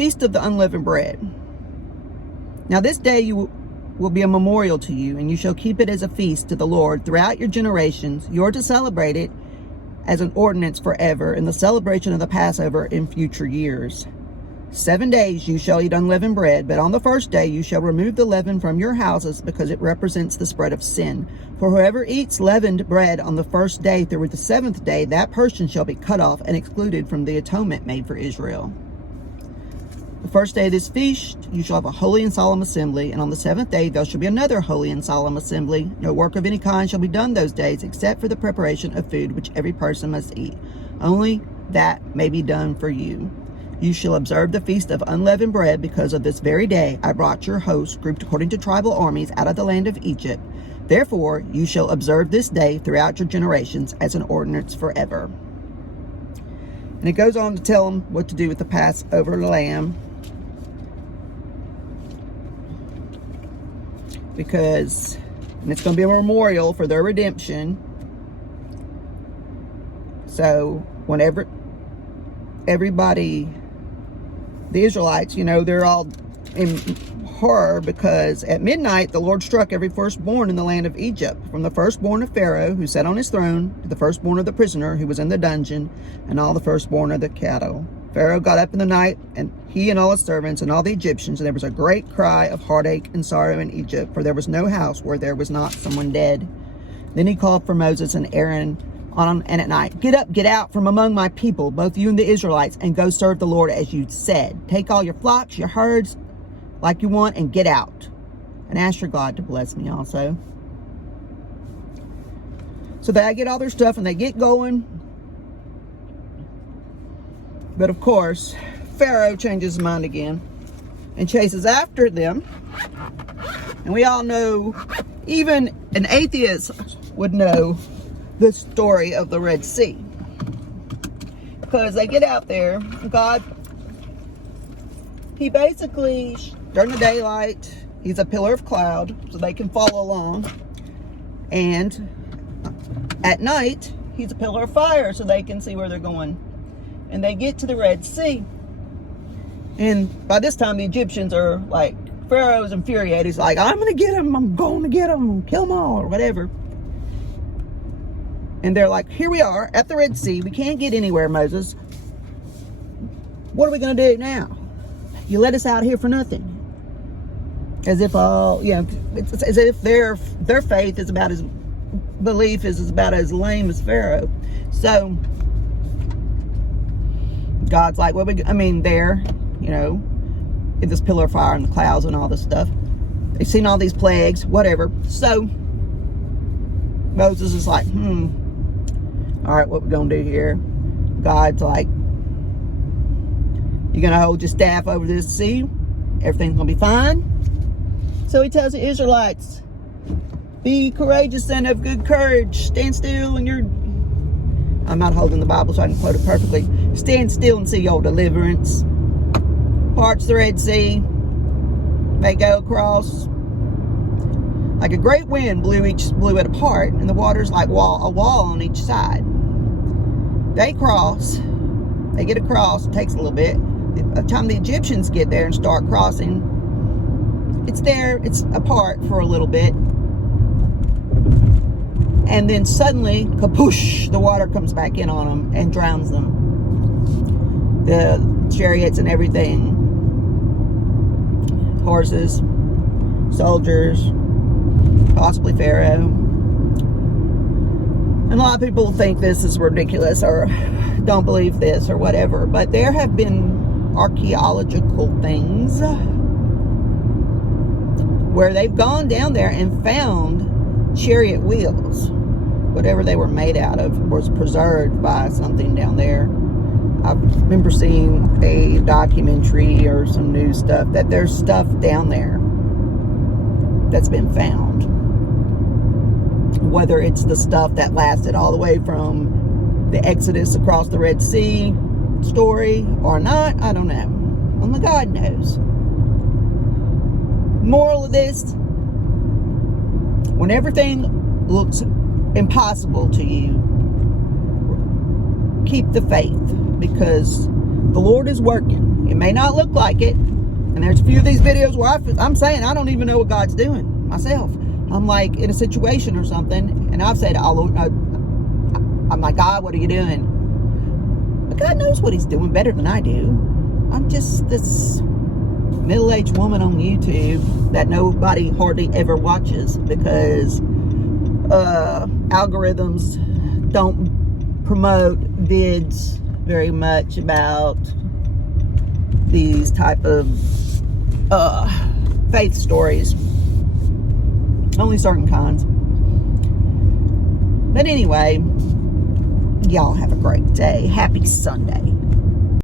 feast of the unleavened bread. Now this day will be a memorial to you, and you shall keep it as a feast to the Lord throughout your generations. You are to celebrate it as an ordinance forever, in the celebration of the Passover in future years. 7 days you shall eat unleavened bread, but on the first day you shall remove the leaven from your houses, because it represents the spread of sin. For whoever eats leavened bread on the first day through the 7th day, that person shall be cut off and excluded from the atonement made for Israel. The first day of this feast you shall have a holy and solemn assembly, and on the 7th day there shall be another holy and solemn assembly. No work of any kind shall be done those days, except for the preparation of food which every person must eat. Only that may be done for you. You shall observe the feast of unleavened bread, because of this very day I brought your hosts, grouped according to tribal armies, out of the land of Egypt. Therefore you shall observe this day throughout your generations as an ordinance forever. And it goes on to tell them what to do with the Passover lamb, because it's going to be a memorial for their redemption. So whenever everybody, the Israelites, they're all in horror, because at midnight the Lord struck every firstborn in the land of Egypt, from the firstborn of Pharaoh who sat on his throne to the firstborn of the prisoner who was in the dungeon, and all the firstborn of the cattle. Pharaoh got up in the night, and he and all his servants and all the Egyptians, and there was a great cry of heartache and sorrow in Egypt, for there was no house where there was not someone dead. Then he called for Moses and Aaron and at night, "Get up, get out from among my people, both you and the Israelites, and go serve the Lord as you said. Take all your flocks, your herds, like you want, and get out. And ask your God to bless me also." So they get all their stuff and they get going. But of course, Pharaoh changes his mind again and chases after them. And we all know, even an atheist would know the story of the Red Sea. Because they get out there, God, he basically, during the daylight, he's a pillar of cloud so they can follow along. And at night, he's a pillar of fire so they can see where they're going. And they get to the Red Sea. And by this time, the Egyptians are like, Pharaoh's infuriated. He's like, I'm going to get him. I'm going to get him. Kill them all, or whatever. And they're like, here we are at the Red Sea. We can't get anywhere, Moses. What are we going to do now? You let us out here for nothing. As if it's as if their faith is about as, belief is about as lame as Pharaoh. So God's like, there, in this pillar of fire and the clouds and all this stuff. They've seen all these plagues, whatever. So Moses is like, all right, what we gonna do here? God's like, you're gonna hold your staff over this sea. Everything's gonna be fine. So he tells the Israelites, be courageous and of good courage. Stand still and I'm not holding the Bible so I can quote it perfectly. Stand still and see your deliverance. Parts the Red Sea. They go across. Like a great wind blew it apart, and the water's like a wall on each side. They cross. They get across. It takes a little bit. By the time the Egyptians get there and start crossing, it's apart for a little bit. And then suddenly, kapoosh, the water comes back in on them and drowns them. The chariots and everything. Horses, soldiers, possibly Pharaoh. And a lot of people think this is ridiculous or don't believe this or whatever. But there have been archaeological things where they've gone down there and found chariot wheels. Whatever they were made out of was preserved by something down there. I remember seeing a documentary or some news stuff that there's stuff down there that's been found. Whether it's the stuff that lasted all the way from the Exodus across the Red Sea story or not, I don't know. Only God knows. Moral of this, when everything looks impossible to you, keep the faith, because The Lord is working. It may not look like it. And there's a few of these videos where I'm saying I don't even know what God's doing myself. I'm like in a situation or something, and I've said, I'm like, God, what are you doing? But God knows what he's doing better than I do. I'm just this middle-aged woman on YouTube that nobody hardly ever watches because algorithms don't promote vids very much about these type of faith stories. Only certain kinds. But anyway, y'all have a great day. Happy Sunday.